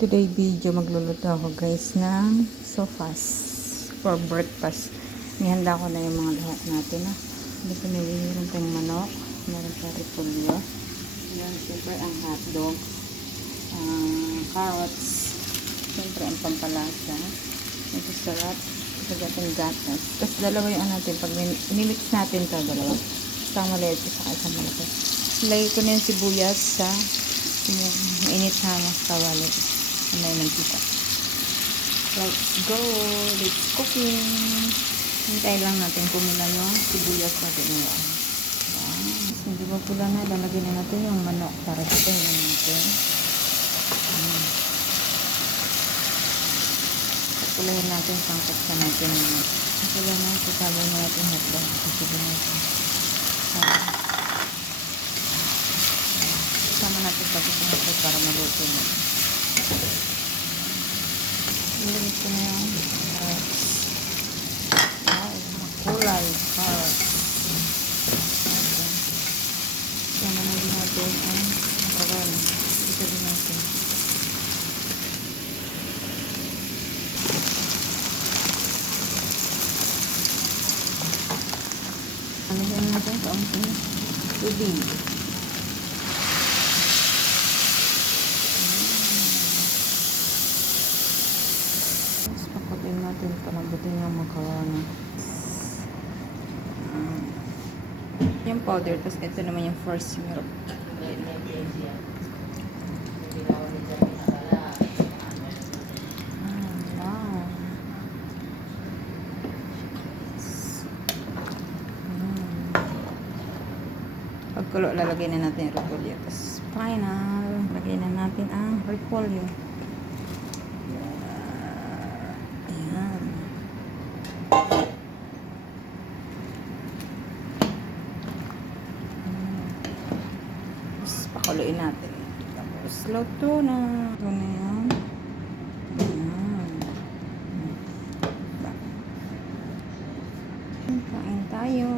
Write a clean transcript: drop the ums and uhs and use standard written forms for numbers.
today video, magluluto ako guys ng sofas for breakfast. Nihanda ko na yung mga lahat natin. Dito meron tayong manok, meron tayong repolyo, meron siyempre ang hotdog, carrots, siyempre ang pampalasa, ito sarap, ito gatas. Tapos dalawa yung natin, pag minimix natin ito, dalawa. Isang maliit, isang malaki. Lagay ko na yung sibuyas sa mainit na kawali. May mantika. Let's go! Let's cooking! Hintay lang natin kumula yung sibuyas natin nila. Hindi ba pula na, lalagyan na natin yung manok para dito na natin. Pulahin natin pangkat sa natin. Pula na, sasabay na natin hotdog. Sige natin. Sama natin pag-isip para maluto na. Ilagay ko na yung carrots. Wow, makulay carrots. Sama na din natin ang bawang. Ito din natin. Alagyan natin kaunting tubig. Pakutin natin palabutin ng macaroni. Yung powder, tapos ito naman yung first milk. Wow. Pagkulo, lalagay na natin yung repolyo. Tapos final, lagay na natin ang repolyo. Ayan. Tapos pakuluin natin. Tapos luto na. Ito na yan. Ayan. Kain tayo.